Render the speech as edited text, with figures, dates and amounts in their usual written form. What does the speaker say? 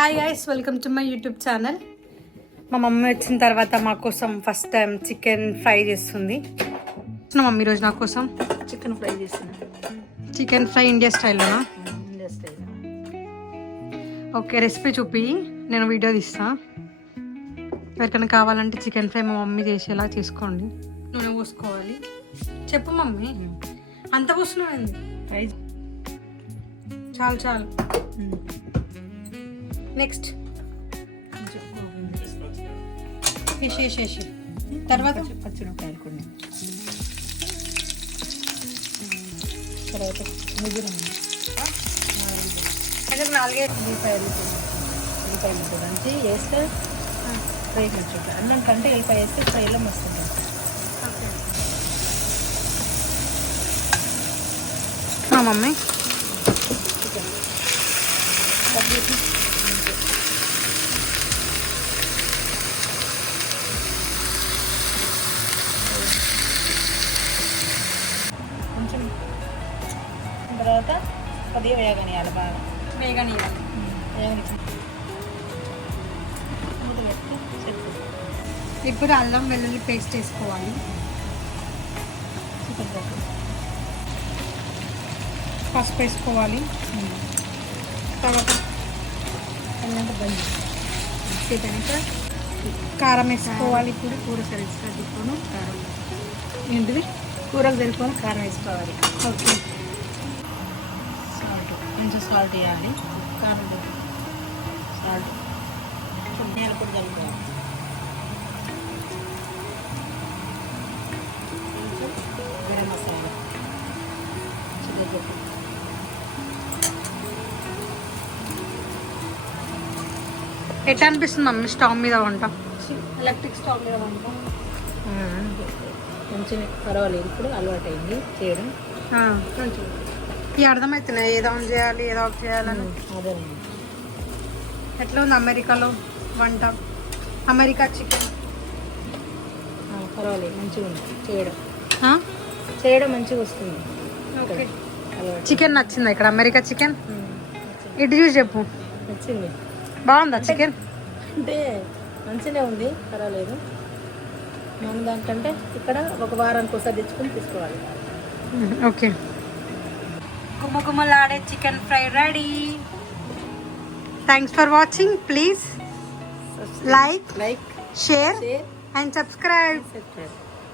Hi guys, welcome to my YouTube channel. మా mummy వచ్చిన తర్వాత మా కోసం ఫస్ట్ టైం చికెన్ ఫ్రై చేస్తుంది. మమ్మీ రోజు నా కోసం చికెన్ ఫ్రై చేసిన. చికెన్ ఫ్రై ఇండియా స్టైల్లోనా? India style. ఓకే, రెసిపీ చూపి, నేను వీడియో తీస్తా. ఎవరికైనా కావాలంటే చికెన్ ఫ్రై మా మమ్మీ చేసేలా చేసుకోండి. నూనె పోసుకోవాలి. చెప్పు మమ్మీ, అంత పోస్తున్నానండి. ఫ్రై చాలు చాలు. నెక్స్ట్ వేసేసేసి తర్వాత పచ్చిమిరపకాయలు కొన్ని, తర్వాత ముగ్గురు ఉల్లిపాయలు దంచి వేస్తే ఫ్రై కొంచెం అన్నం కంటే ఎల్లిపాయ వేస్తే ఫ్రైలో వస్తుంది. మా మమ్మీ కొంచెం తర్వాత కొద్దిగా వేగనియాలి, బాగా వేగనీయాలి. మూత పెట్టి చెట్టు ఇప్పుడు అల్లం వెల్లుల్లి పేస్ట్ వేసుకోవాలి. చికెన్ పప్పు పసుపు వేసుకోవాలి. తర్వాత అల్లంటే బంద్ కనుక కారం వేసుకోవాలి. ఇప్పుడు కూర సరిపోను కారం, ఏంటిది కూరకు సరిపోను కారం వేసుకోవాలి. ఓకే, సాల్ట్ కొంచెం సాల్ట్ వేయాలి. కారం సాల్ట్ నేల పొడి కలుపుకోవాలి. గరం మసాలా, చిల్లగడ్డ, ఎట్లా అనిపిస్తుంది మమ్మీ స్టవ్ మీద వంట? ఎలక్ట్రిక్ స్టవ్ మీద వంట కొంచెం పర్వాలేదు, ఇప్పుడు అలవాటు అయింది చేయడం. కొంచెం ఇవి అర్థమవుతున్నాయి, ఏదో ఆన్ చేయాలి ఏదో ఆఫ్ చేయాలని. అదేనండి. ఎట్లా ఉంది అమెరికాలో వంట? అమెరికా చికెన్ పర్వాలేదు, మంచిగా ఉంది చేయడం మంచిగా వస్తుంది. ఓకే, అలవాటు చికెన్ నచ్చిందా ఇక్కడ? అమెరికా చికెన్ ఇటు చూసి చెప్పు, నచ్చింది. బాగుందా చికెన్? అంటే మంచిగానే ఉంది, పర్వాలేదు. మన దానికంటే ఇక్కడ ఒక వారానికి ఒకసారి తెచ్చుకొని తీసుకోవాలి. ఓకే, గుమ్మగుమ్మలాడే chicken fry ready. Thanks for watching. Please like, like, share share, and subscribe. Subscribe.